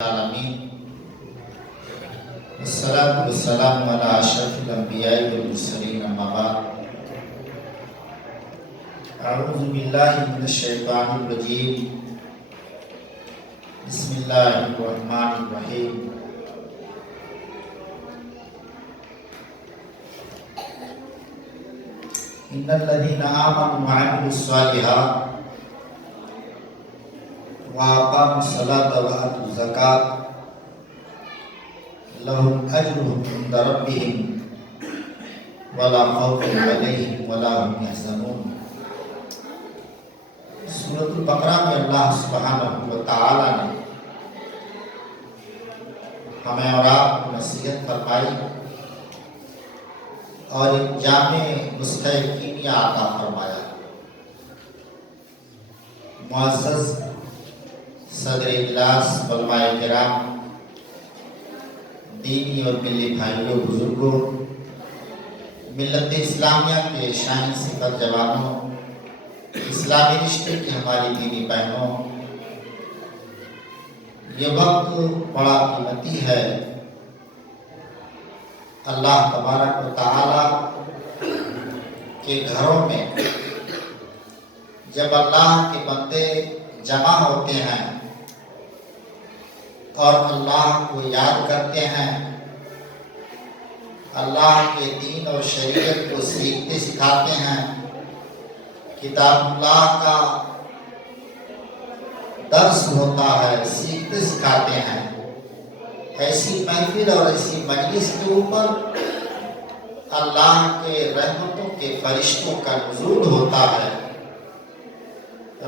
العالمین والصلاة والسلام علی اشرف الانبیاء والمرسلین اما بعد اعوذ باللہ من الشیطان الرجیم بسم اللہ الرحمن الرحیم ان الذین آمنوا وعملوا الصالحات وَأَقَامُوا الصَّلَاةَ وَآتَوُا الزَّكَاةَ لَهُمْ أَجْرُهُمْ عِندَ رَبِّهِمْ وَلَا خَوْفٌ عَلَيْهِمْ وَلَا هُمْ يَحْزَنُونَ۔ سورۃ البقرہ میں اللہ سبحانہ وتعالی نے ہمیں اور آپ کو نصیحت فرمائی اور ایک جامع نسخہ کیمیا عطا فرمایا۔ معزز صدر اجلاس، علماء کرام، دینی اور ملی بھائیوں، بزرگوں، ملت اسلامیہ کے شاہین صفت جوانوں، اسلامی رشتے کی ہماری دینی بہنوں، یہ وقت بڑا قیمتی ہے۔ اللہ تبارک و تعالی کے گھروں میں جب اللہ کے بندے جمع ہوتے ہیں اور اللہ کو یاد کرتے ہیں، اللہ کے دین اور شریعت کو سیکھتے سکھاتے ہیں، کتاب اللہ کا درس ہوتا ہے، سیکھتے سکھاتے ہیں، ایسی محفل اور ایسی مجلس کے اوپر اللہ کے رحمتوں کے فرشتوں کا نزول ہوتا ہے۔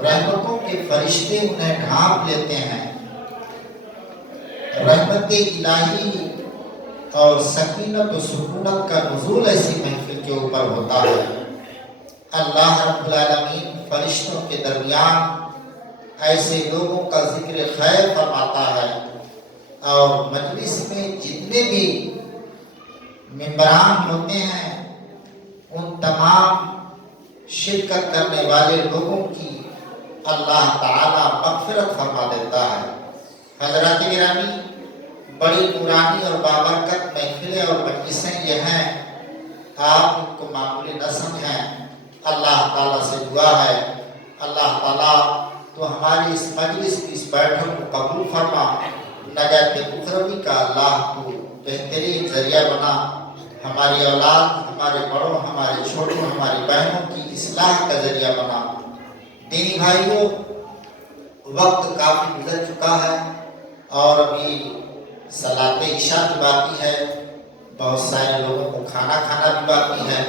رحمتوں کے فرشتے انہیں ڈھانپ لیتے ہیں۔ رحمت الہی اور سکینت و سکونت کا نزول ایسی محفل کے اوپر ہوتا ہے۔ اللہ رب العالمین فرشتوں کے درمیان ایسے لوگوں کا ذکر خیر فرماتا ہے، اور مجلس میں جتنے بھی ممبران ہوتے ہیں ان تمام شرکت کرنے والے لوگوں کی اللہ تعالیٰ مغفرت فرما دیتا ہے۔ حضرات گرامی، بڑی نورانی اور بابرکت محفلیں اور مجلسیں یہ ہیں، آپ ان کو معمولی نہ سمجھیں۔ اللہ تعالیٰ سے دعا ہے، اللہ تعالیٰ تو ہماری اس مجلس کی اس بیٹھک کو قبول فرما، نجات اخروی کا اللہ کو بہترین ذریعہ بنا، ہماری اولاد، ہمارے بڑوں، ہمارے چھوٹوں، ہماری بہنوں کی اصلاح کا ذریعہ بنا۔ دینی بھائیوں، وقت کافی گزر چکا ہے اور ابھی صلاۃ عشاء بھی باقی ہے، بہت سارے لوگوں کو کھانا کھانا بھی باقی ہے،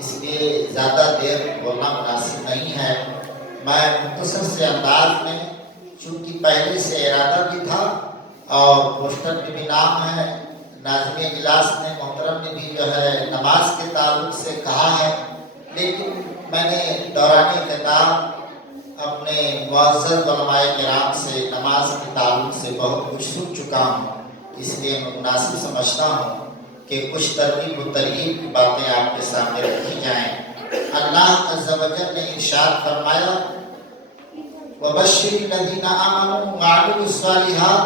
اس لیے زیادہ دیر بولنا مناسب نہیں ہے۔ میں مختصر سے انداز میں، چونکہ پہلے سے ارادہ بھی تھا اور پوسٹر میں بھی نام ہے، ناظم اجلاس نے محترم نے بھی جو ہے نماز کے تعلق سے کہا ہے، لیکن میں نے دوران خطاب اپنے معزز علماء کرام سے نماز کے تعلق سے بہت کچھ سن چکا ہوں، اس لیے میں مناسب سمجھتا ہوں کہ کچھ ترغیب و ترغیب کی باتیں آپ کے سامنے رکھی جائیں۔ اللہ عز و جل نے ارشاد فرمایا، وَبَشِّرِ الَّذِينَ آمَنُوا وَعَمِلُوا الصَّالِحَاتِ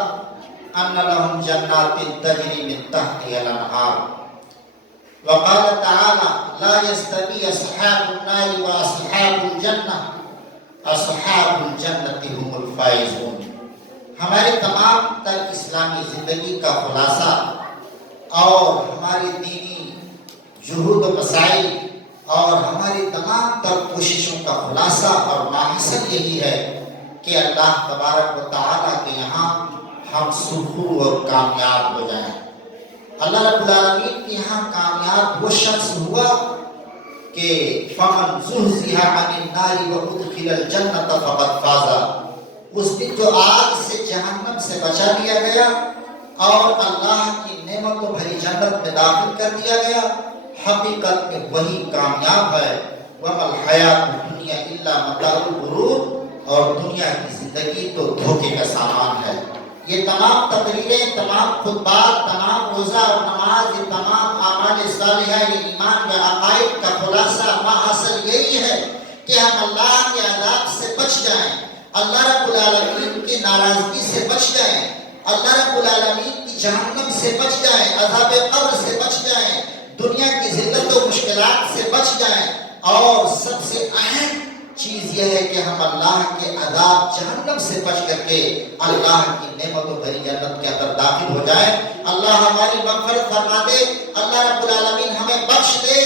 أَنَّ لَهُمْ جَنَّاتٍ تَجْرِي مِن تَحْتِهَا الْأَنْهَارُ وَقَالَ تَعَالَى لَا يَسْتَوِي أَصْحَابُ النَّارِ وَأَصْحَابُ الْجَنَّةِ اصحاب الجنت هم الفائزون۔ ہماری تمام تر اسلامی زندگی کا خلاصہ اور ہماری دینی جہود و مسائل اور ہماری تمام تر کوششوں کا خلاصہ اور ماحصل یہی ہے کہ اللہ تبارک و تعالیٰ کے یہاں ہم سرخرو اور کامیاب ہو جائیں۔ اللہ رب العالمین کے یہاں کامیاب وہ شخص ہوا کہ فمن زحزح عن النار وادخل الجنۃ فقد فاز۔ اس دن جو آگ سے، جہنم سے بچا لیا گیا اور اللہ کی نعمتوں بھری جنت میں داخل کر دیا گیا، حقیقت میں وہی کامیاب ہے۔ وما الحیات الدنیا الا متاع الغرور، اور دنیا کی زندگی تو دھوکے کا سامان ہے۔ یہ تمام تقریریں، تمام خطبات، تمام روزہ اور نماز، یہ تمام اعمال صالحہ، یہ ایمان و عقائد کا خلاصہ ماحصل یہی ہے کہ ہم اللہ کے عذاب سے بچ جائیں، اللہ رب العالمین کی ناراضگی سے بچ جائیں، اللہ رب العالمین کی جہنم سے بچ جائیں، عذاب قبر سے بچ جائیں، دنیا کی ذلت و مشکلات سے بچ جائیں، اور سب سے اہم چیز یہ ہے کہ ہم اللہ کے عذاب جہنم سے بچ کر کے اللہ کی نعمتوں بھری جنت کے اندر داخل ہو جائیں۔ اللہ ہماری مغفرت فرما دے، اللہ رب العالمین ہمیں بخش دے،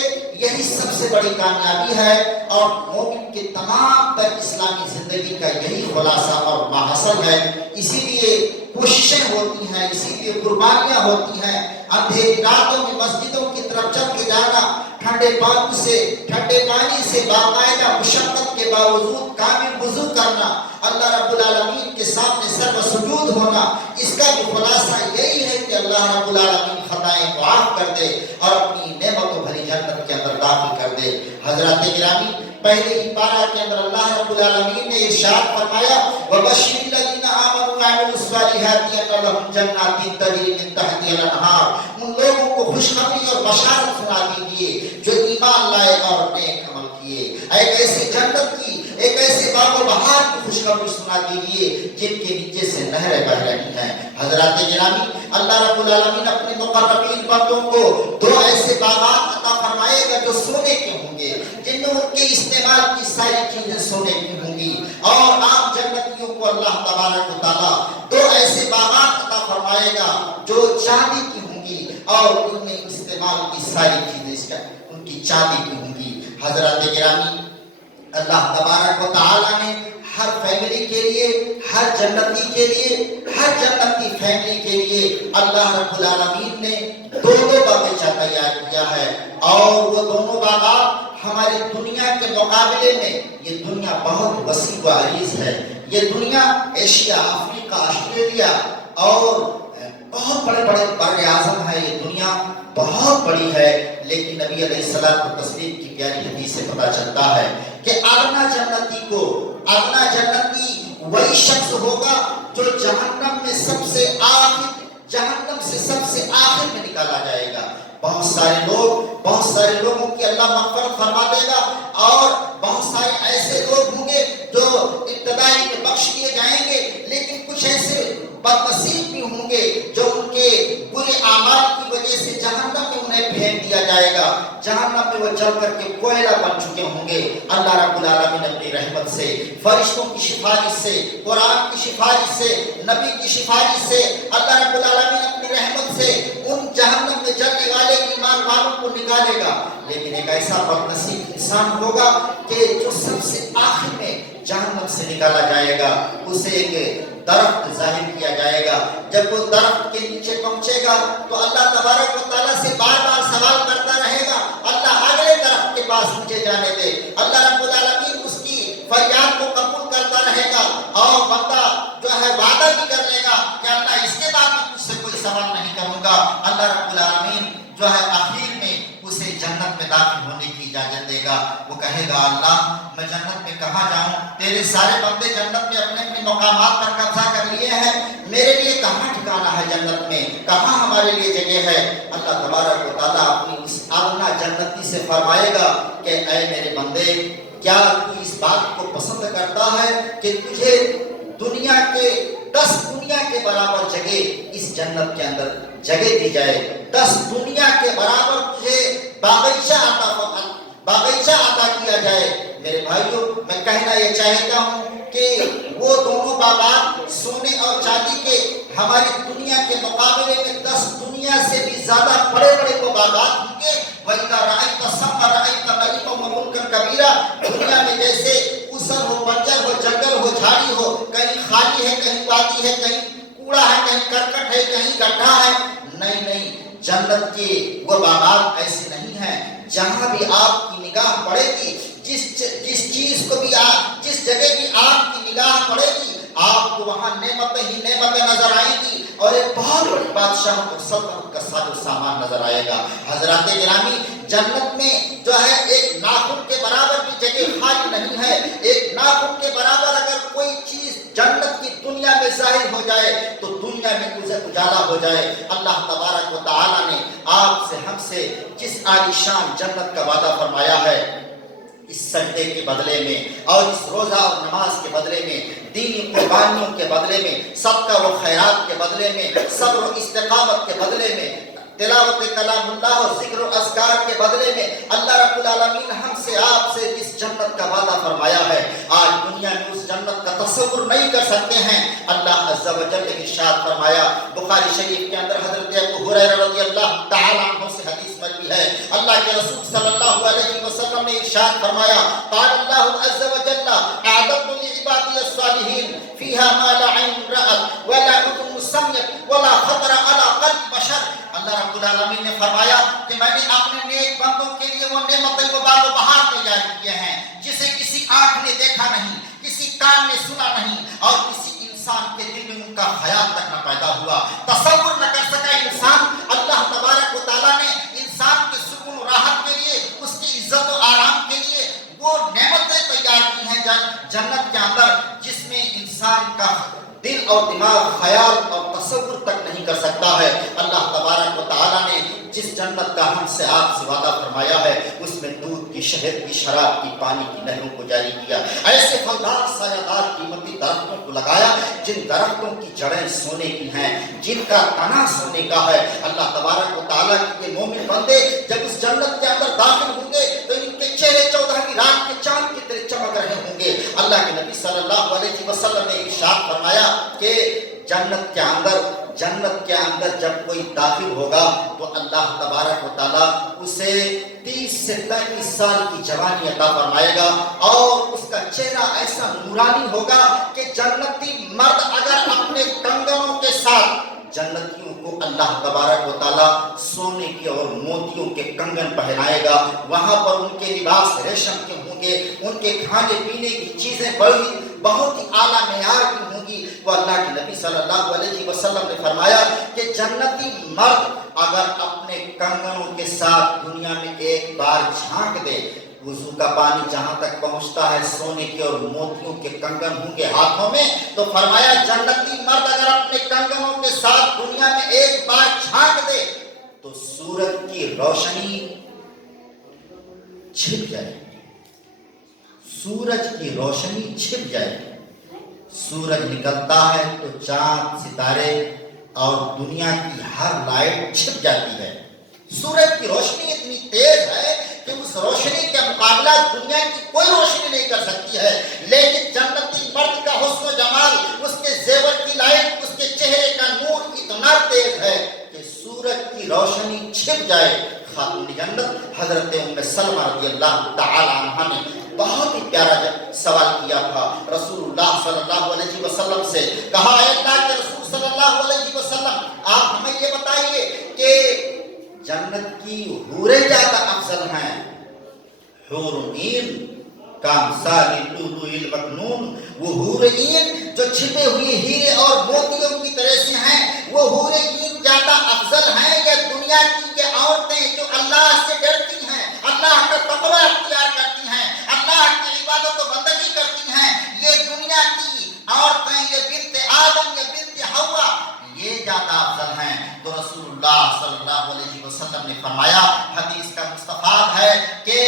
یہی سب سے بڑی کامیابی ہے، اور مومن کے تمام تر اسلامی زندگی کا یہی خلاصہ اور ماحصل ہے۔ اسی لیے کوششیں ہوتی ہیں، اسی لیے قربانیاں ہوتی ہیں، اندھیری راتوں میں مسجدوں کی طرف چل کے جانا، ٹھنڈے پانی سے باقاعدہ مشقت کے باوجود کامل وضو کرنا، اللہ رب العالمین کے سامنے سر و سجود ہونا، اس کا بھی خلاصہ یہی ہے کہ اللہ رب العالمین خطائیں معاف کر دے اور اپنی نعمتوں بھری جنت کے اندر داخل کر دے۔ حضرات گرامی، پہلے ہی پارہ کے اندر اللہ رب العالمین نے ارشاد فرمایا وَبَشِّرِ الَّذِينَ آمَنُوا وَعَمِلُوا الصَّالِحَاتِ أَنَّ لَهُمْ جَنَّاتٍ تَجْرِي مِن تَحْتِهَا الْأَنْهَارُ، ان لوگوں کو خوشخبری اور بشارت سنا دیجیے جو ایمان لائے اور نیک عمل کیے، ایک ایسی جنت کی، ایک ایسے باغ و بہار کی خوشخبری سنا دیجیے جن کے نیچے سے نہریں بہ رہی ہیں۔ حضرات گرامی، اللہ رب العالمین اپنے مقربین بندوں کو دو ایسے باغات عطا فرمائے گا جو سونے کے ہوں گے، جن میں ان کے استعمال کی ساری چیزیں سونے کی ہوں گی، اور عام جنتیوں کو اللہ تبارک و تعالیٰ دو ایسے باغات عطا فرمائے گا جو چاندی کی ہوں گی، اور ان میں استعمال کی ساری چیزیں ان کی چاندی کی ہوں گی۔ حضرات گرامی، اللہ تبارک و تعالیٰ نے ہر فیملی کے لیے، ہر جنتی کے لیے، ہر جنتی فیملی کے لیے اللہ رب العالمین نے دو باغیچہ تیار کیا ہے، اور وہ دونوں باغات ہماری دنیا کے مقابلے میں، یہ دنیا بہت وسیع و عریض ہے، یہ دنیا ایشیا، افریقہ، آسٹریلیا اور بہت بڑے بڑے بر اعظم ہے، یہ دنیا بہت بڑی ہے، لیکن نبی علیہ السلام کو تصدیق کی پیاری حدیث سے پتہ چلتا ہے کہ اگنا جنتی وہی شخص ہوگا جو جہنم میں سب سے آخر میں نکالا جائے گا۔ بہت سارے لوگوں کی اللہ مغفرت فرما دے گا، اور بہت سارے ایسے لوگ ہوں گے جو ابتدائی میں بخش دیے جائیں گے، لیکن کچھ ایسے بدنصیب بھی ہوں گے جو ان کے برے اعمال کی وجہ سے جہنم میں انہیں پھینک دیا جائے گا، جہنم میں وہ جل کر کے کوئلہ بن چکے ہوں گے۔ اللہ رب العالمین اپنی رحمت سے، فرشتوں کی سفارش سے، قرآن کی سفارش سے، نبی کی سفارش سے، اللہ رب العالمین اپنی رحمت سے ان جہنم میں جلنے والے ایمان والوں کو نکالے گا، لیکن ایک ایسا بدنصیب انسان ہوگا کہ جو سب سے آخر میں جہنم سے نکالا جائے گا، اسے ایک درخت ظاہر کیا جائے گا۔ جب وہ درخت کے نیچے پہنچے گا تو اللہ تبارک و تعالیٰ سے بار بار سوال کرتا رہے گا، اللہ اگلے درخت کے پاس مجھے جانے دے۔ اللہ رب العالمین اس کی فریاد کو قبول کرتا رہے گا، اور بندہ جو ہے وعدہ بھی کر لے گا کہ اللہ اس کے بعد میں تجھ سے کوئی سوال نہیں کروں گا۔ اللہ رب العالمین جو ہے آخر میں اسے جنت میں داخل ہونے کی اجازت دے گا۔ وہ کہے گا اللہ میں جنت میں کہاں جاؤں، تیرے سارے بندے جنت میں اپنے اپنے مقامات پر قبضہ کر لیے ہیں، میرے لیے کہاں ٹھکانا ہے جنت میں، کہاں ہمارے لیے جگہ ہے؟ اللہ تبارک و تعالیٰ اپنی اس آمنہ جنتی سے فرمائے گا کہ اے میرے بندے، کیا تو اس بات کو پسند کرتا ہے کہ تجھے دنیا کے برابر جگہ اس جنت کے اندر جگہ دی جائے، 10 دنیا کے برابر تجھے باغیچہ عطا کیا جائے؟ میرے بھائیوں، میں کہنا یہ چاہتا ہوں کہ وہ دونوں باغات سونے اور چاندی کے ہماری دنیا کے مقابلے میں 10 دنیا سے بھی زیادہ بڑے بڑے وہ باغات ہوں گے۔ وَإِذَا رَأَيْتَ ثَمَّ رَأَيْتَ نَعِيمًا وَمُلْكًا كَبِيرًا، دنیا میں جیسے اسر ہو، بنجر ہو، جنگل ہو، جھاڑی ہو، کہیں خالی ہے، کہیں وادی ہے، کہیں کوڑا ہے، کہیں کرکٹ ہے، کہیں گڈھا ہے، نہیں، جنت کے وہ باغات ایسے نہیں ہیں۔ جہاں بھی آپ کی نگاہ پڑے گی، جس چیز کو بھی جس جگہ بھی آپ کی نگاہ پڑے گی، آپ کو وہاں نعمتیں نظر آئیں گی، اور ایک بہت بڑی بادشاہت اور سلطنت کا ساز و سامان نظر آئے گا۔ حضرات گرامی، جنت میں جو ہے ایک ناخن کے برابر بھی جگہ خالی نہیں ہے۔ ایک ناخن کے برابر اگر کوئی چیز جنت کی دنیا میں ظاہر ہو جائے تو دنیا میں اسے اجالا ہو جائے۔ اللہ تبارک و تعالیٰ نے آپ سے، ہم سے جس عالی شان جنت کا وعدہ فرمایا ہے، اس سجدے کے بدلے میں اور اس روزہ اور نماز کے بدلے میں، دینی قربانیوں کے بدلے میں، صدقہ و خیرات کے بدلے میں، صبر و استقامت کے بدلے میں، تلاوت کلام اللہ اور ذکر و اذکار کے بدلے میں اللہ رب العالمین ہم سے آپ سے جس جنت کا وعدہ فرمایا ہے، آج دنیا میں اس جنت کا تصور نہیں کر سکتے ہیں۔ اللہ عز و جل نے ارشاد فرمایا، بخاری شریف کے اندر حضرت ابو ہریرہ رضی اللہ تعالی عنہ سے حدیث مروی ہے، اللہ کے رسول صلی اللہ علیہ وسلم نے ارشاد فرمایا، قال اللہ عز و جل اعددت لعبادی الصالحین فیہا ما لا عین رأت ولا اذن سمعت ولا خطر علی قلب بشر۔ اللہ رب العالمین نے فرمایا کہ میں نے اپنے نیک بندوں کے لیے وہ نعمتیں و بار و بہار تیار کیے ہیں جسے کسی آنکھ نے دیکھا نہیں، کسی کان نے سنا نہیں، اور کسی انسان کے دل میں ان کا خیال تک نہ پیدا ہوا، تصور نہ کر سکا انسان۔ اللہ تبارک و تعالیٰ نے انسان کے سکون و راحت کے لیے، اس کی عزت و آرام کے لیے وہ نعمتیں تیار کی ہیں جنت کے اندر، جس میں انسان کا دل اور دماغ خیال اور تصور تک نہیں کر سکتا ہے۔ اللہ تبارک و تعالیٰ نے جس جنت کا ہم سے آپ سے وعدہ فرمایا ہے، اس میں دودھ کی، شہد کی، شراب کی، پانی کی نہروں کو جاری کیا، ایسے پھلدار سایہ دار قیمتی درختوں کو لگایا جن درختوں کی جڑیں سونے کی ہیں، جن کا تنا سونے کا ہے۔ اللہ تبارک و تعالیٰ کے یہ مومن بندے جب اس جنت کے اندر داخل ہوں گے تو ان کے چہرے 14ویں رات کے چاند کی طرح چمک رہے ہوں گے۔ اللہ کے نبی صلی اللہ علیہ وسلم نے ارشاد فرمایا کہ جنت کے اندر جب کوئی داخل ہوگا تو اللہ تبارک و تعالیٰ اسے 30 سے 35 سال کی جوانی عطا فرمائے گا، اور اس کا چہرہ ایسا نورانی ہوگا کہ جنتی مرد اگر اپنے کنگنوں کے ساتھ، جنتیوں کو اللہ تبارک و تعالیٰ سونے کے اور موتیوں کے کنگن پہنائے گا، وہاں پر ان کے لباس ریشم کے ہوں گے، ان کے کھانے پینے کی چیزیں بہت ہی اعلیٰ معیار کی ہوں گی۔ وہ اللہ کے نبی صلی اللہ علیہ وسلم نے فرمایا کہ جنتی مرد اگر اپنے کنگنوں کے ساتھ دنیا میں ایک بار جھانک دے، وضو کا پانی جہاں تک پہنچتا ہے سونے کے اور موتیوں کے کنگن ہوں گے ہاتھوں میں، تو فرمایا جنتی مرد اگر اپنے کنگنوں کے ساتھ دنیا میں ایک بار جھانک دے تو سورج کی روشنی چھپ جائے گی، سورج کی روشنی چھپ جائے گی۔ سورج نکلتا ہے تو چاند، ستارے اور دنیا کی ہر لائٹ چھپ جاتی ہے۔ سورج کی روشنی اتنی تیز ہے کہ اس روشنی کا مقابلہ دنیا کی کوئی روشنی نہیں کر سکتی ہے، لیکن جنتی مرد کا حسن و جمال، اس کے زیور کی لائٹ، اس کے چہرے کا نور اتنا تیز ہے کہ سورج کی روشنی چھپ جائے۔ خاتون جنت حضرت ام سلمہ رضی اللہ تعالی عنہا نے بہت ہی پیارا سوال کیا تھا رسول اللہ صلی اللہ علیہ وسلم سے، کہا اے اللہ کے رسول صلی اللہ علیہ وسلم، آپ ہمیں یہ بتائیے کہ جنت کی حوریں زیادہ افضل ہیں، حور عین کامثال اللؤلؤ المکنون، وہ حور عین جو چھپے ہوئے ہیرے اور موتیوں کی طرح سے ہیں، وہ حور عین زیادہ افضل ہیں یا دنیا کی یہ عورتیں جو اللہ سے ڈرتی ہیں، اللہ کا تقوی اختیار کرتی ہیں، اللہ کی عبادت و بندگی کرتی ہیں، یہ دنیا کی عورتیں، یہ بنت آدم، یہ بنت حوا، یہ زیادہ افضل ہیں؟ تو رسول اللہ صلی اللہ علیہ وسلم نے فرمایا، حدیث کا مستفاد ہے کہ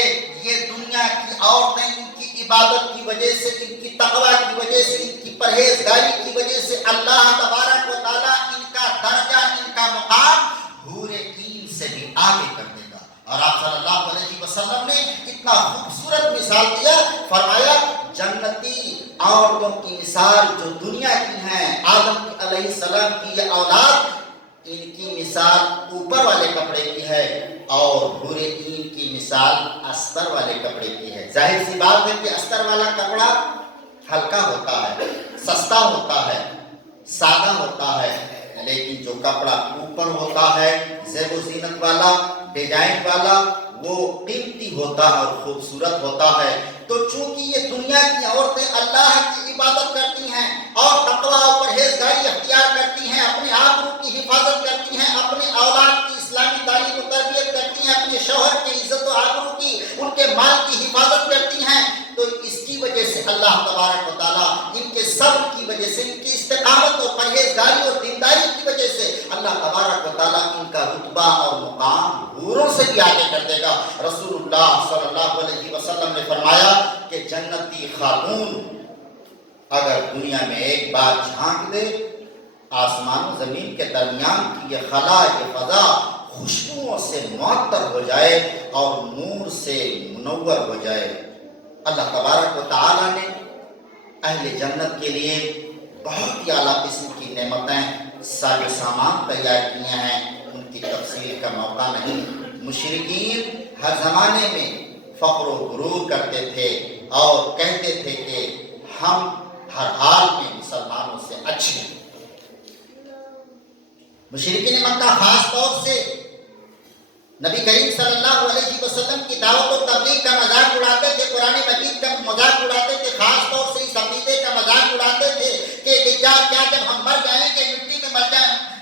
یہ دنیا کی عورتیں ان کی عبادت کی وجہ سے، ان کی تقوی کی وجہ سے، ان کی پرہیزگاری کی وجہ سے اللہ تبارک و تعالیٰ ان کا درجہ، ان کا مقام حور عین سے بھی آگے کر دے گا۔ اور آپ صلی اللہ علیہ وسلم نے اتنا خوبصورت مثال دیا، فرمایا جنتی عورتوں کی مثال جو دنیا کی ہیں، آدم علیہ السلام کی یہ اولاد، ان کی مثال اوپر والے کپڑے کی ہے، اور حور عین کی مثال استر والے کپڑے کی ہے۔ ظاہر سی بات ہے کہ استر والا کپڑا ہلکا ہوتا ہے، سستا ہوتا ہے، سادہ ہوتا ہے، لیکن جو کپڑا اوپر ہوتا ہے زیب و زینت والا، ڈیزائن والا، وہ قیمتی ہوتا ہے اور خوبصورت ہوتا ہے۔ تو چونکہ یہ دنیا کی عورتیں اللہ کی عبادت کرتی ہیں اور تقوی اور پرہیزگاری اختیار کرتی ہیں، اپنے آبرو کی حفاظت کرتی ہیں، اپنے اولاد کی اسلامی تعلیم و تربیت کرتی ہیں، اپنے شوہر کی عزت و آبرو کی، ان کے مال کی حفاظت کرتی ہیں، تو اس کی وجہ سے اللہ تبارک و تعالیٰ ان کے صبر کی وجہ سے، ان کی استقامت اور پرہیزگاری اور دینداری کی وجہ سے اللہ تبارک و تعالیٰ ان کا رتبہ اور مقام حوروں سے بھی آگے کر دے گا۔ رسول اللہ صلی اللہ علیہ وسلم نے فرمایا کہ جنتی خاتون اگر دنیا میں ایک بار جھانک دے، آسمان و زمین کے درمیان کی یہ خلا، یہ فضا خوشبوؤں سے معطر ہو جائے اور نور سے منور ہو جائے۔ اللہ تبارک و تعالیٰ نے اہل جنت کے لیے بہت ہی اعلیٰ قسم کی نعمتیں، ساز و سامان تیار کیے ہیں، ان کی تفصیل کا موقع نہیں۔ مشرکین ہر زمانے میں فخر و غرور کرتے تھے اور کہتے تھے کہ ہم ہر حال میں مسلمانوں سے اچھے ہیں۔ مشرکین مکہ خاص طور سے نبی کریم صلی اللہ علیہ وسلم کی دعوت و تبلیغ کا مذاق اڑاتے تھے، قرآن مجید کا مذاق اڑاتے تھے، خاص طور سے اس عقیدے کا مذاق اڑاتے تھے کہ کیا جب ہم مر جائیں گے،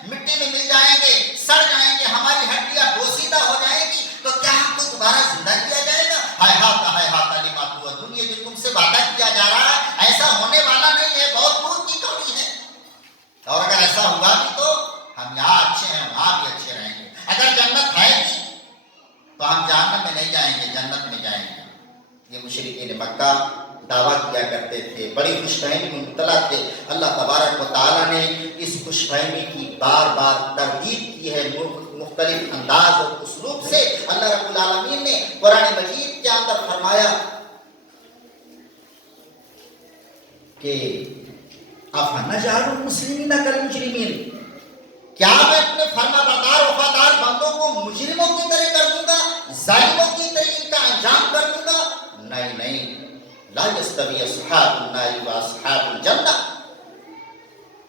مٹی میں مل جائیں گے، سڑ جائیں گے، ہماری ہڈیاں بوسیدہ ہو جائیں گی، تو کیا ہم کو دوبارہ زندہ کیا جائے گا؟ ہائے ہاتھ علی ماتو دنیا جو تم سے وعدہ کیا جا رہا ہے ایسا ہونے والا نہیں ہے، بہت دور کی کوڑی ہے، اور اگر ایسا ہوا بھی تو ہم یہاں اچھے ہیں، وہاں بھی اچھے رہیں گے۔ اگر جنت ہے بھی تو ہم جہنم میں نہیں جائیں گے، جنت میں جائیں گے۔ یہ مشرکین مکہ دعویٰ کیا کرتے تھے، بڑی خوش فہمی میں مبتلا تھے۔ اللہ تبارک و تعالیٰ نے اس خوش فہمی کی بار بار تردید کی ہے مختلف انداز اور اسلوب سے۔ اللہ رب العالمین نے قرآن مجید کے اندر فرمایا کہ افنجعل المسلمین کالمجرمین، کیا میں اپنے فرما بردار وفادار بندوں کو مجرموں کی طرح کر دوں گا، ظالموں کی طرح ان کا انجام کر دوں گا؟ نہیں، لا یستوی اصحاب النار و اصحاب الجنہ،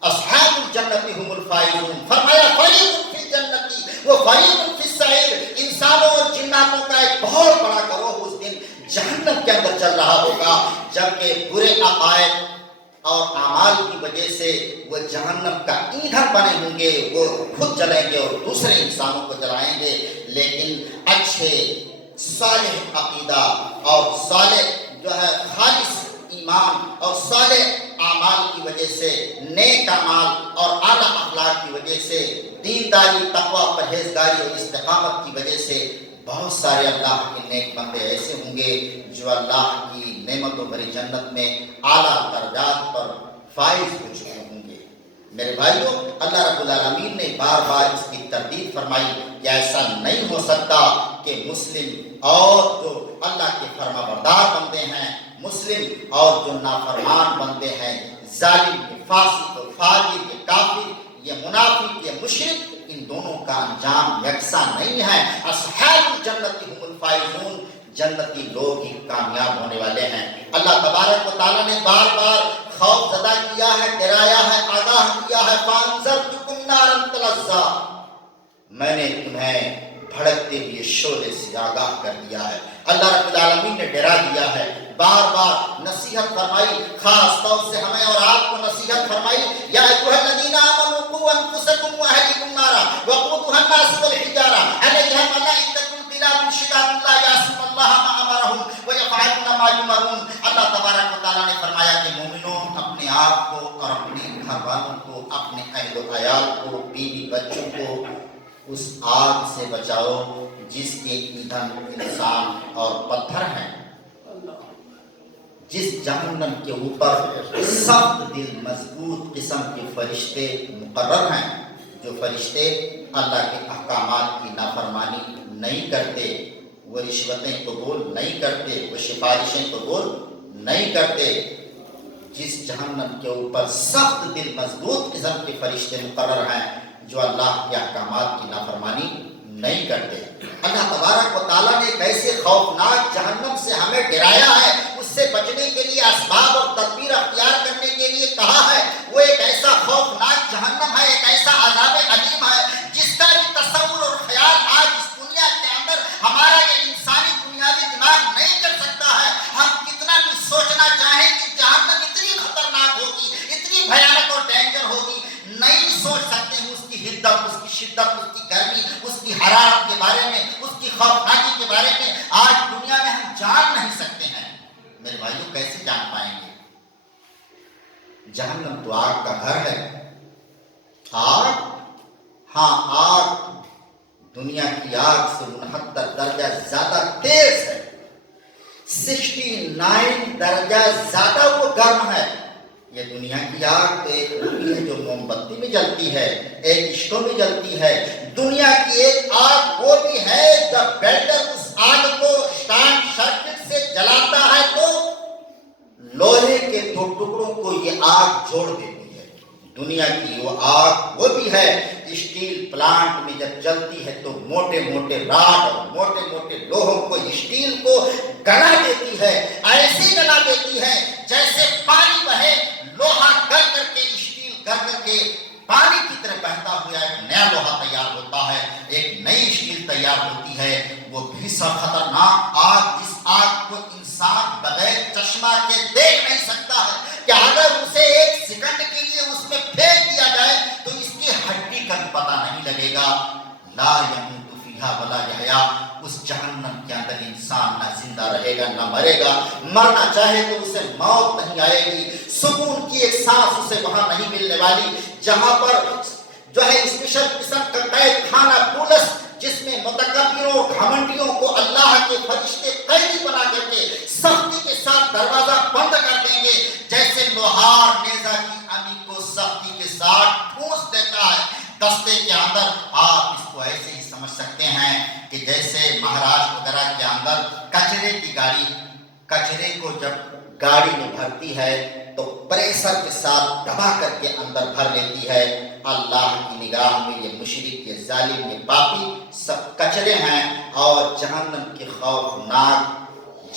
اصحاب الجنت هم الفائزون۔ فرمایا فریق فی الجنت و فریق فی السعیر، انسانوں اور جناتوں کا ایک بہت بڑا گروہ اس دن جہنم کے اندر چل رہا ہوگا، جبکہ برے عقائد اور اعمال کی وجہ سے وہ جہنم کا ایندھن بنے ہوں گے، وہ خود جلیں گے اور دوسرے انسانوں کو جلائیں گے۔ لیکن اچھے صالح عقیدہ اور صالح جو ہے خالص ایمان اور صالح اعمال کی وجہ سے، نیک اعمال اور اعلیٰ اخلاق کی وجہ سے، دینداری، تقوی، پرہیزگاری اور استقامت کی وجہ سے بہت سارے اللہ کے نیک بندے ایسے ہوں گے جو اللہ کی نعمتوں بھری جنت میں اعلیٰ درجات پر فائز ہو چکے ہوں گے۔ میرے بھائیوں، اللہ رب العالمین نے بار بار اس کی تردید فرمائی کہ ایسا نہیں ہو سکتا کہ مسلم اور جو اللہ کے فرما بردار بندے ہیں، مسلم اور جو نافرمان بندے ہیں، ظالم، فاسق، فاجر، یہ کافر، یہ منافق، یہ مشرک، ان دونوں کا انجام یکساں نہیں ہے۔ اصحاب الجنت هم الفائزون، جنتی لوگ ہی کامیاب ہونے والے ہیں۔ اللہ تبارک و تعالیٰ نے بار بار خوف زدہ کیا ہے، ڈرایا ہے، آگاہ کیا ہے، فَأَنذَرْتُكُمْ نَارًا تَلَظَّىٰ، میں نے تمہیں بھڑکتے ہوئے شعلے سے آگاہ کر دیا ہے۔ اللہ رب العالمین نے ڈرا دیا ہے، بار بار نصیحت فرمائی، خاص طور سے ہمیں اور آپ کو نصیحت فرمائی، یا ایھا الذین آمنوا قوا انفسکم واہلکم نارا وقودها الناس والحجارہ علیہا ملائکۃ غلاظ شداد لا یعصون اللہ ما امرهم ویفعلون ما یؤمرون۔ اللہ تبارک و تعالیٰ نے فرمایا کہ مومنوں، اپنے آپ کو اور اپنے گھر والوں کو، اپنے اہل و عیال کو، بیوی بچوں کو اس آگ سے بچاؤ جس کے ایندھن انسان اور پتھر ہیں، جس جہنم کے اوپر سخت دل مضبوط قسم کے فرشتے مقرر ہیں، جو فرشتے اللہ کے احکامات کی نافرمانی نہیں کرتے، وہ رشوتیں قبول نہیں کرتے، وہ سفارشیں قبول نہیں کرتے، جس جہنم کے اوپر سخت دل مضبوط قسم کے فرشتے مقرر ہیں جو اللہ کے احکامات کی نافرمانی نہیں کرتے۔ اللہ تبارک و تعالیٰ نے ایسے خوفناک جہنم سے ہمیں ڈرایا ہے، اس سے بچنے کے لیے اسباب اور تدبیر اختیار کرنے کے لیے کہا ہے۔ وہ ایک ایسا خوفناک جہنم ہے، ایک ایسا عذاب علیم ہے جس کا بھی تصور اور خیال آج اس دنیا کے اندر ہمارا یہ انسانی بنیادی دماغ نہیں کر سکتا ہے۔ ہم کتنا بھی سوچنا چاہیں کہ جہنم اتنی خطرناک ہوگی، اتنی بھیانک اور ڈینجر ہوگی، نہیں سوچ سکتے ہیں اس کی حدت، اس کی شدت، اس کی گرمی، اس کی حرارت کے بارے میں، اس کی خوفناکی کے بارے میں آج دنیا میں ہم جان نہیں سکتے ہیں۔ میرے بھائیوں، کیسے جان پائیں گے؟ جہنم تو آگ کا گھر ہے۔ آگ، ہاں آگ دنیا کی آگ سے 69 درجہ زیادہ تیز ہے، 69 درجہ زیادہ وہ گرم ہے۔ یہ دنیا کی آگ ایک روئی ہے جو موم بتی میں جلتی ہے، ایک اسٹو میں جلتی ہے۔ دنیا کی ایک آگ وہ بھی ہے جب ویلڈر اس آگ کو شارٹ سرکٹ سے جلاتا ہے تو لوہے کے 2 ٹکڑوں کو یہ آگ جوڑ دیتی ہے۔ دنیا کی وہ آگ وہ بھی ہے، اسٹیل پلانٹ میں جب جلتی ہے تو موٹے موٹے راڈ اور موٹے موٹے لوہوں کو، اسٹیل کو گلا دیتی ہے، ایسے گلا دیتی ہے جیسے پانی بہے، لوہا گر کر کے، اسٹیل گر کر کے پانی کی طرح بہتا ہوا ایک نیا لوہا تیار ہوتا ہے، ایک نئی اسٹیل تیار ہوتی ہے۔ وہ بھیسا خطرناک آگ، جس آگ کو انسان بغیر چشمہ کے دیکھ نہیں سکتا ہے کہ اگر اسے ایک سیکنڈ کے لیے اس میں پھینک دیا جائے تو اس کی ہڈی کا بھی پتہ نہیں لگے گا۔ لا یموت فیہا ولا یحیا، اس جہنم کے اندر انسان نہ زندہ رہے گا نہ مرے گا، مرنا چاہے تو اسے موت نہیں آئے گی، سکون کی ایک سانس اسے وہاں نہیں ملنے والی، جہاں پر جو ہے اسپیشل قسم کا قید خانہ پولس، جس میں متکبروں گھمنڈیوں کو اللہ کے فرشتے قیدی بنا کر کے سختی کے ساتھ دروازہ بند کر دیں گے، جیسے لوہار نیزہ کی امی کو سختی کے ساتھ ٹھوس دیتا ہے دستے کے اندر۔ آپ اس کو ایسے ہی سمجھ سکتے ہیں کہ جیسے مہاراشٹر وغیرہ کے اندر کچرے کی گاڑی، کچرے کو جب گاڑی میں بھرتی ہے تو پریشر کے ساتھ دبا کر کے اندر بھر لیتی ہے۔ اللہ کی نگاہ میں یہ مشرک، یہ ظالم، یہ پاپی سب کچرے ہیں، اور جہنم کے خوفناک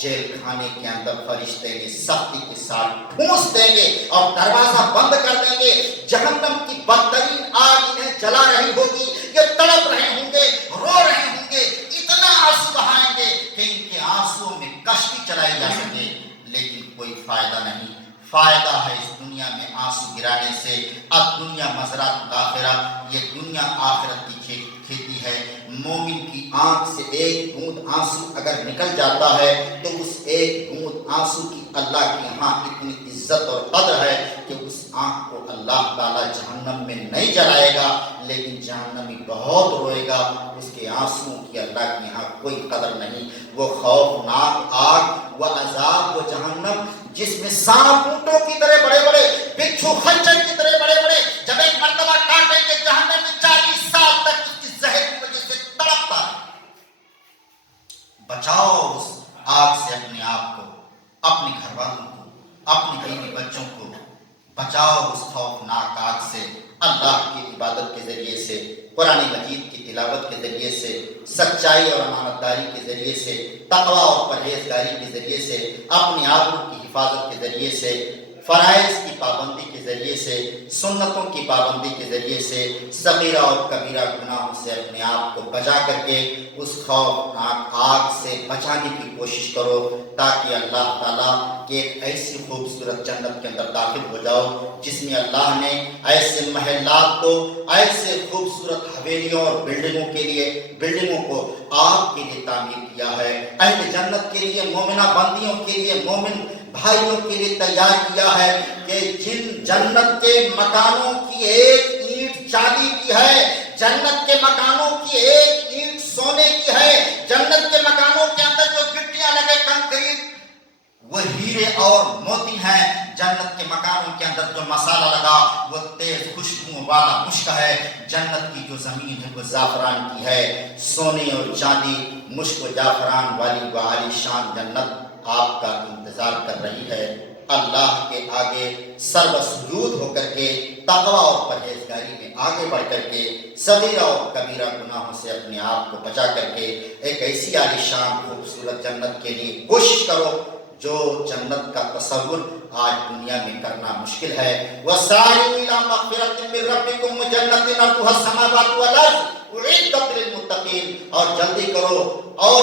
جیل خانے کے اندر فرشتے یہ سختی کے ساتھ ٹھونس دیں گے اور دروازہ بند کر دیں گے۔ جہنم کی بدترین آگ انہیں جلا رہی ہوگی، یہ تڑپ رہے ہوں گے، رو رہے ہوں گے، اتنا آنسو بہائیں گے کہ ان کے آنسو میں کشتی چلائی جا سکے، لیکن کوئی فائدہ نہیں۔ فائدہ ہے اس دنیا میں آنسو گرانے سے، اب دنیا مزرعۃ الآخرہ، یہ دنیا آخرت کی کھیتی ہے۔ مومن کی آنکھ سے ایک بوند آنسو اگر نکل جاتا ہے تو اس ایک بوند آنسو کی اللہ کے یہاں اتنی عزت اور قدر ہے کہ اس آنکھ کو اللہ تعالیٰ جہنم میں نہیں جلائے گا، لیکن جہنمی بہت روئے گا، اس کے آنسو کی اللہ کے یہاں کوئی قدر نہیں۔ وہ خوفناک آگ، وہ عذاب، وہ جہنم جس میں سانپ اونٹوں کی طرح بڑے بڑے، بچھو خنجر کی طرح بڑے بڑے، جب ایک مرتبہ کاٹیں گے جہنم میں 40 سال تک اس کی زہر کی وجہ سے تڑپتا ہے۔ بچاؤ اس آگ سے اپنے آپ کو، اپنے گھر والوں کو، اپنے بیوی بچوں کو بچاؤ اس خوفناک آگ سے، اللہ کی عبادت کے ذریعے سے، قرآن مجید کی تلاوت کے ذریعے سے، سچائی اور امانت داری کے ذریعے سے، تقویٰ اور پرہیزگاری کے ذریعے سے، اپنی آبرو کی حفاظت کے ذریعے سے، فرائض کی پابندی کے ذریعے سے، سنتوں کی پابندی کے ذریعے سے، صغیرہ اور کبیرہ گناہوں سے اپنے آپ کو بچا کر کے اس خوفناک آگ سے بچانے کی کوشش کرو، تاکہ اللہ تعالیٰ کی ایک ایسی خوبصورت جنت کے اندر داخل ہو جاؤ جس میں اللہ نے ایسے محلات کو، ایسے خوبصورت حویلیوں اور بلڈنگوں کو آپ کے لیے تعمیر کیا ہے، اہل جنت کے لیے، مومنہ بندیوں کے لیے، مومن بھائیوں کے لیے تیار کیا ہے کہ جن جنت کے مکانوں کی ایک اینٹ چاندی کی ہے، جنت کے مکانوں کی ایک اینٹ سونے کی ہے، جنت کے مکانوں کے اندر جو گٹیاں لگے کنکریٹ وہ ہیرے اور موتی ہیں، جنت کے مکانوں کے اندر جو مسالہ لگا وہ تیز خوشبو والا مشک ہے، جنت کی جو زمین ہے وہ زعفران کی ہے، سونے اور چاندی، مشک و زعفران والی وہ عالی شان جنت آپ کا انتظار کر رہی ہے۔ اللہ کے آگے سرو سجود ہو کر کے، تقویٰ اور پرہیزگاری میں آگے بڑھ کر کے، صغیرہ اور کبیرہ گناہوں سے اپنے آپ کو بچا کر کے ایک ایسی عالی شان خوبصورت جنت کے لیے کوشش کرو جو جنت کا تصور آج دنیا میں کرنا مشکل ہے۔ وَسَارِعُوا إِلَىٰ مَغْفِرَةٍ مِّن رَّبِّكُمْ وَجَنَّةٍ عَرْضُهَا السَّمَاوَاتُ وَالْأَرْضُ اُعِدَّتْ لِلْمُتَّقِينَ، اور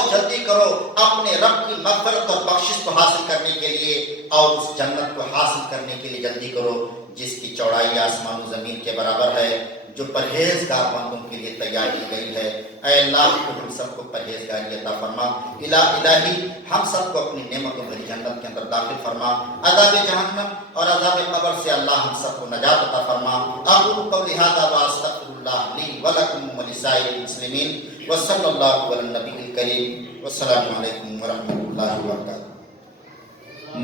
جلدی کرو اپنے رب کی مغفرت اور بخشش کو حاصل کرنے کے لیے، اور اس جنت کو حاصل کرنے کے لیے جلدی کرو جس کی چوڑائی آسمان و زمین کے برابر ہے، جو پرہیزگار بندوں کے لیے تیار کی گئی ہے۔ اے اللہ کو ہم سب کو پرہیزگاری عطا فرما، الہی ہم سب کو اپنی نعمتوں بھری جنت کے اندر داخل فرما، عذاب جہنم اور عذاب قبر سے اللہ ہم سب کو نجات عطا فرما۔ اقول قولی ھذا واستغفر اللہ لی ولکم ولسائر المسلمین وصلی اللہ علی النبی الکریم والسلام علیکم ورحمۃ اللہ وبرکاتہ۔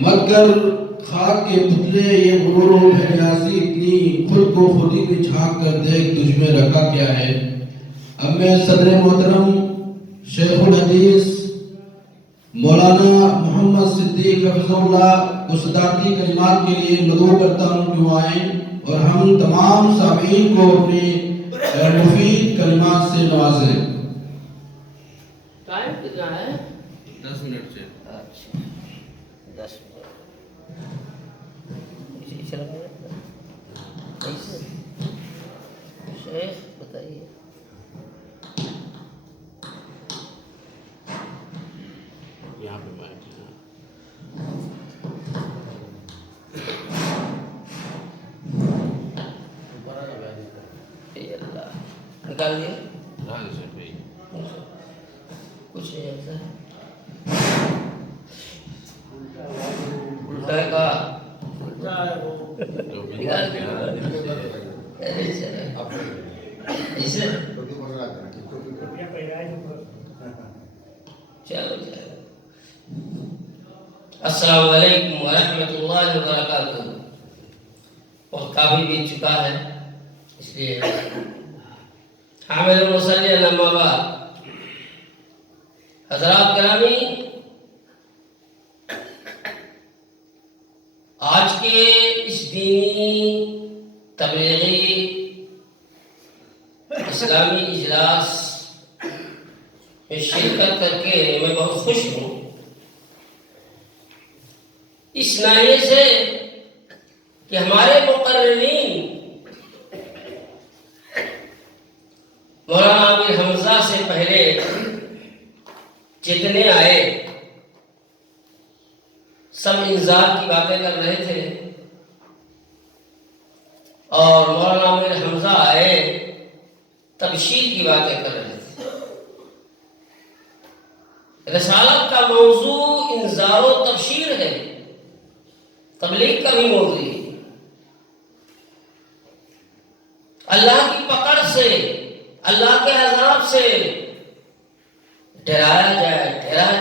مگر خاک کے پتلے یہ غرور و بھیاسی اتنی خود کو خودی میں جھانک کر دیکھ تجھ میں رکھا کیا ہے۔ اب میں صدر محترم شیخ الحدیث مولانا محمد صدیق حفظ اللہ کو صدارتی کلمات کے لیے مدعو کرتا ہوں کہ وہ آئیں اور ہم تمام سامعین کو اپنے مفید کلمات سے نوازیں۔ ٹائم کتنا ہے؟ 10 منٹ سے۔ اچھا 10 منٹ شیخ بتائیے۔ یہاں پہ مائک اللہ نکال دیا کچھ نہیں ایسا الٹا ہے کا نکال دیا ایسے چلو چلو۔ السلام علیکم ورحمۃ اللہ وبرکاتہ۔ وقت کافی بیت چکا ہے اس لیے حامد المصلی اما بعد، حضرات گرامی، آج کے اس دینی تبلیغی اسلامی اجلاس میں شرکت کر کے میں بہت خوش ہوں، اس ناحیے سے کہ ہمارے مقررین مولانا عامر حمزہ سے پہلے جتنے آئے سب انذار کی باتیں کر رہے تھے، اور مولانا عامر حمزہ آئے تبشیر کی باتیں کر رہے تھے۔ رسالت کا موضوع انذار و تبشیر ہے، تبلیغ کا بھی موضوع ہے۔ اللہ کی پکڑ سے، اللہ کے عذاب سے ڈرایا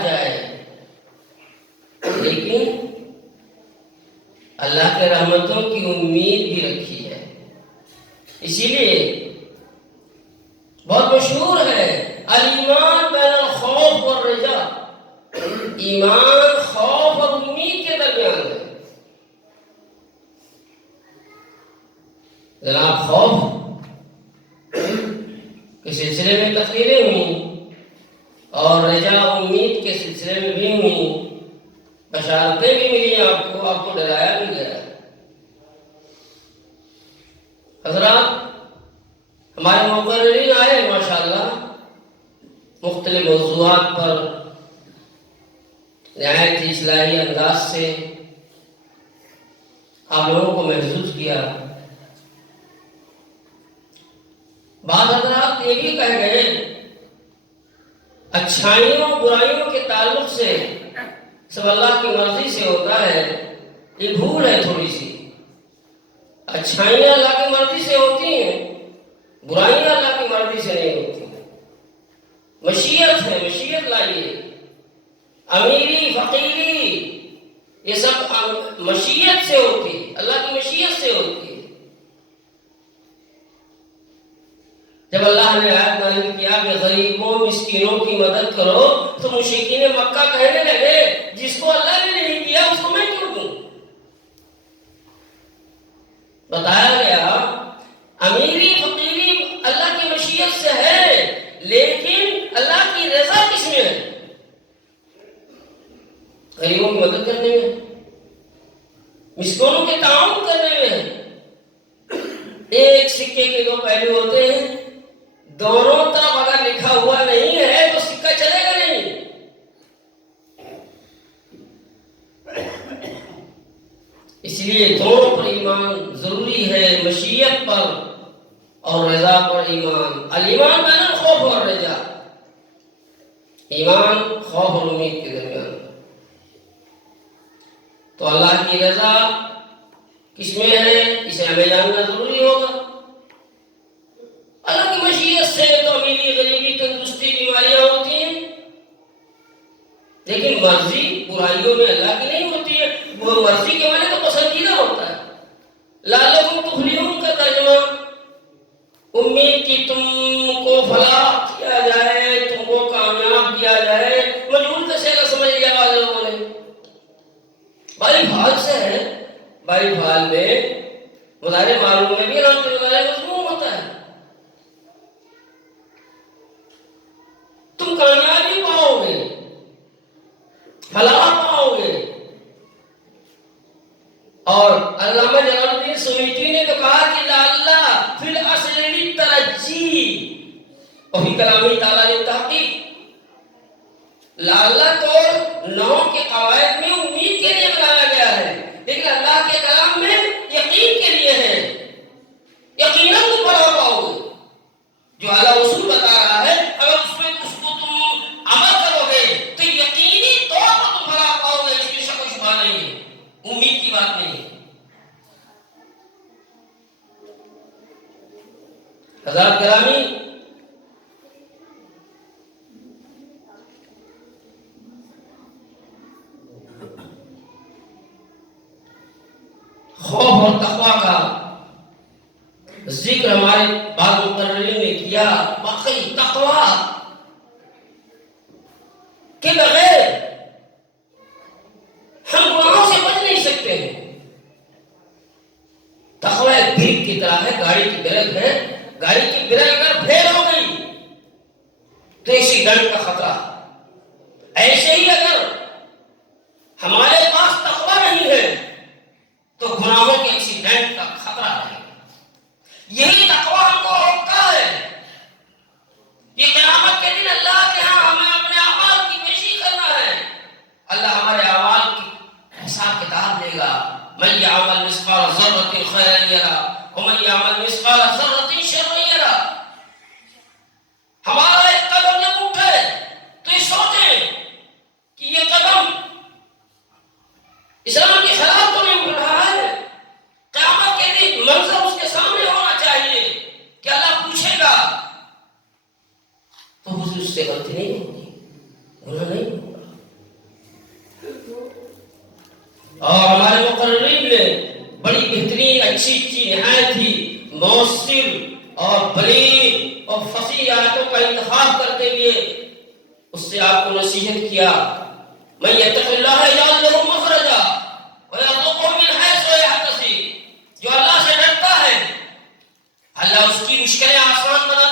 جائے، لیکن اللہ کے رحمتوں کی امید بھی رکھی ہے۔ اسی لیے بہت مشہور ہے الایمان بین الخوف والرجا، ایمان خوف اور امید کے درمیان ہے۔ جناب خوف کے سلسلے میں تقریریں ہوئیں اور رجا امید کے سلسلے میں بھی ہوئیں، بشارتیں بھی ملی، آپ کو ڈرایا بھی گیا۔ حضرات ہمارے مقررین آئے ماشاءاللہ، مختلف موضوعات پر نہایت اصلاحی انداز سے آپ لوگوں کو محظوظ کیا۔ بعض حضرات یہ بھی کہہ گئے اچھائیوں برائیوں کے تعلق سے سب اللہ کی مرضی سے ہوتا ہے، یہ بھول ہے تھوڑی سی۔ اچھائیاں اللہ کی مرضی سے ہوتی ہیں، برائیاں اللہ کی مرضی سے نہیں ہوتی۔ مشیت ہے، مشیت لائیے۔ امیری فقیری یہ سب مشیت سے ہوتی ہے، اللہ کی مشیت سے ہوتی ہے۔ جب اللہ نے آیت نازل کیا کہ غریبوں مسکینوں کی مدد کرو، تو مشرکین مکہ کہنے لگے جس کو اللہ نے نہیں کیا اس کو میں کیوں دوں؟ بتایا گیا امیری فقیری اللہ کی مشیت سے ہے، لیکن اللہ کی رضا کس میں ہے؟ غریبوں کی مدد کرنے میں، مسکینوں کے تعاون کرنے میں ہے۔ ایک سکے کے دو پہلو ہوتے ہیں، دونوں طرف اگر لکھا ہوا نہیں ہے تو سکہ چلے گا نہیں۔ اس لیے دونوں پر ایمان ضروری ہے، مشیت پر اور رضا پر ایمان۔ الایمان بین الخوف والرجا، ایمان خوف اور امید کے درمیان۔ تو اللہ کی رضا کس میں ہے، اسے ہمیں جاننا ضروری ہوگا۔ اللہ کی مشیت سے تو امیری، غریبی، تندرستی، بیماریاں ہوتی ہیں، لیکن مرضی برائیوں میں اللہ کی نہیں ہوتی ہے۔ وہ مرضی کے معنی تو پسندیدہ ہوتا ہے۔ لعلکم تفلحون کا ترجمہ امید کی تم کو فلاح کیا جائے، تم کو کامیاب کیا جائے، مجھول کسے کا سمجھ لیا والے لوگوں نے۔ بھائی بھال سے ہے، بھائی بھال میں مظاہرے معلوم میں بھی علامت مظاہرے مضمون ہوتا ہے۔ تم کامیابی پاؤ گے، فلاح پاؤ گے۔ اور علامہ جلال الدین سیوطی نے تو کہا کہ لعلہ فی الاصل للترجی وفی کلامہ تعالی للتحقیق، لعلہ تو نو کے قواعد میں امید کے لیے بنایا گیا ہے، لیکن اللہ کے کلام میں یقین کے لیے ہے۔ یقیناً تم بنا پاؤ گے، جو اعلیٰ اصول بتا رہا ہے اگر اس میں اس کو تم عمل کرو گے تو یقینی طور پر تم بنا پاؤ گے، اس میں شک و شبہ نہیں ہے، امید کی بات نہیں ہے۔ حضرات گرامی، خوف اور تقویٰ کا ذکر ہمارے بعض مقررین نے کیا۔ واقعی تقویٰ کے بغیر ہم گناہوں سے بچ نہیں سکتے ہیں۔ تقویٰ ایک بریک کی طرح ہے، گاڑی کی بریک ہے، گاڑی کی بریک اگر فیل ہو گئی تو ایکسیڈنٹ کا خطرہ۔ ایسے ہی اگر ہمارے پاس تقویٰ نہیں ہے تو گناہوں کے ایکسیڈنٹ کا خطرہ رہے گا۔ یہی تقویٰ ہم کو روکتا ہے۔ یہ قیامت کے دن اللہ کے ہاں ہمیں اپنے اعمال کی پیشی کرنا ہے، اللہ ہمارے اعمال کی حساب کتاب لے گا۔ من یعمل مثقال ذرۃ خیرا یرہ ومن یعمل مثقال ذرۃ شرا یرہ۔ ہمارا ایک قدم جب اٹھے تو یہ سوچیں کہ یہ قدم اسلام کے خلاف تو نہیں اٹھ رہا ہے۔ قیامت کے دن منظر اس کے سامنے ہونا چاہیے کہ اللہ پوچھے گا تو حضور اس سے غلطی نہیں ہوگی، گناہ نہیں ہوگا۔ اور ہمارے مقررین نے بڑی بہترین اچھی نہایت ہی مؤثر اور بلیغ اور فصیح آیتوں کا انتخاب کرتے ہوئے اس سے آپ کو نصیحت کیا۔ من یتق اللہ یجعل لہ مخرجا ویرزقہ من حیث لا یحتسب۔ جو اللہ سے ڈرتا ہے اللہ اس کی مشکلیں آسان بنا